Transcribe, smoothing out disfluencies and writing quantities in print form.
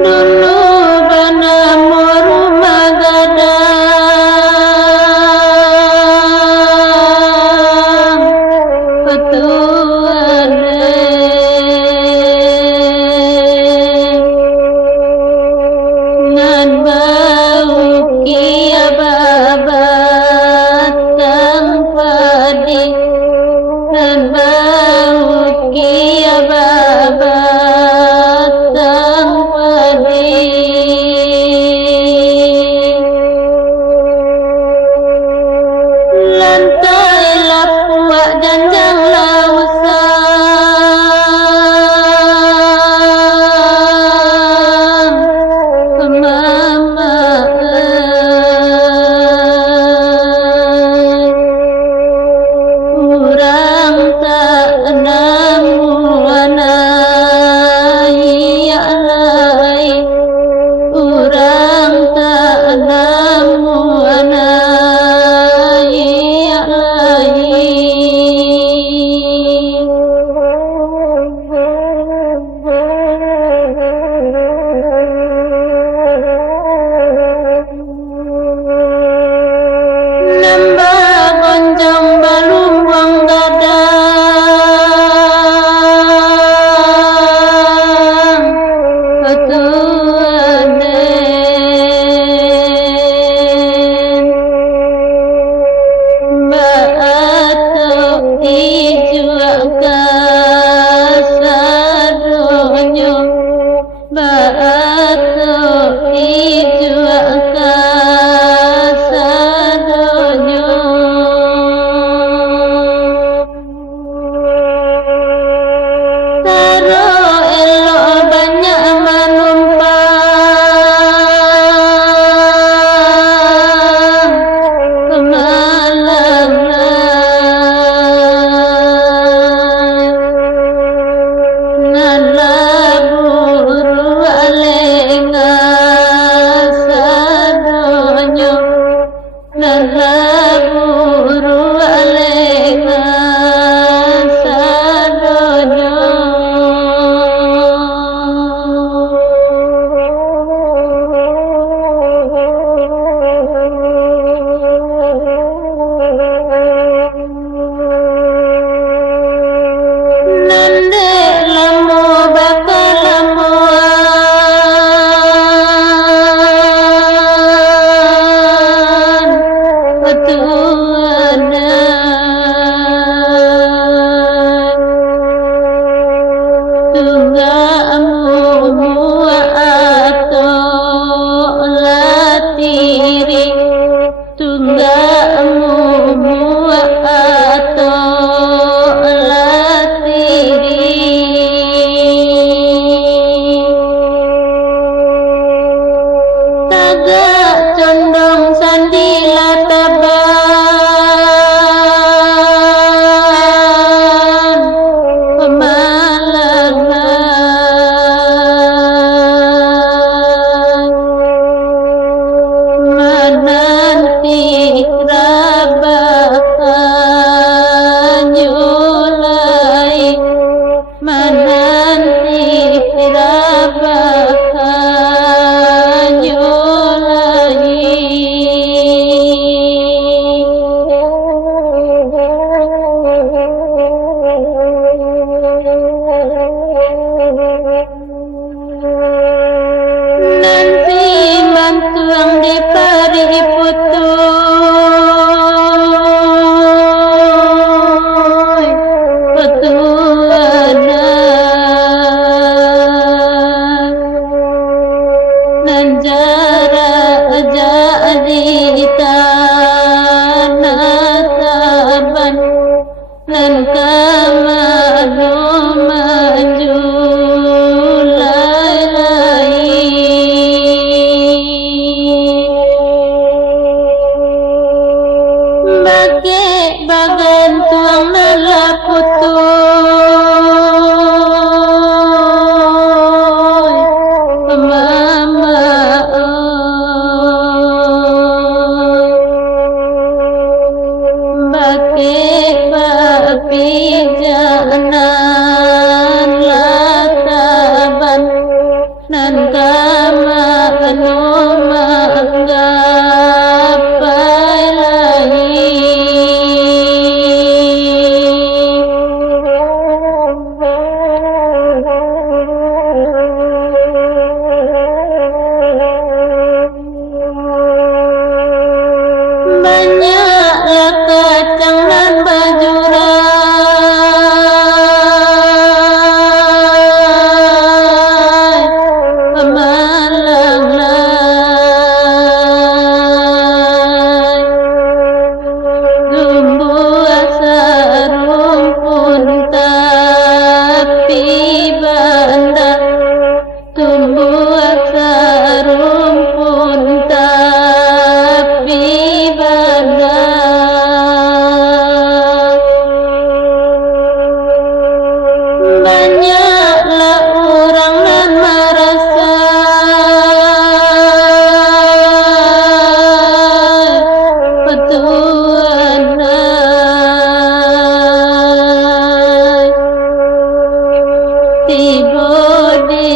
Dulu banamu rumah gadang ketuane nan bau kia babat padi nan bau kia babat padi lantai lapuak janjang lausang kemamaan urang tak namu anai alai urang tak namu anai alai nambah gonjang balumbang gadang ketuanen baatok ijuak kasadonyo baatok ijuak kasadonyo taro elok banyak manumpang kemalangan nan laburu alenga sadonyo nan laburu alenga sadonyo nande lamu bakal lamuan ketuanan tunggamu atau latiri tunggamu atau latiri tagak condong sandila taban pemalangan menanti rabakan nyulai menanti rabakan nyulai nanti mantuang di pari putuy petuanan banyaklah orang nan merasa petuanan tiba di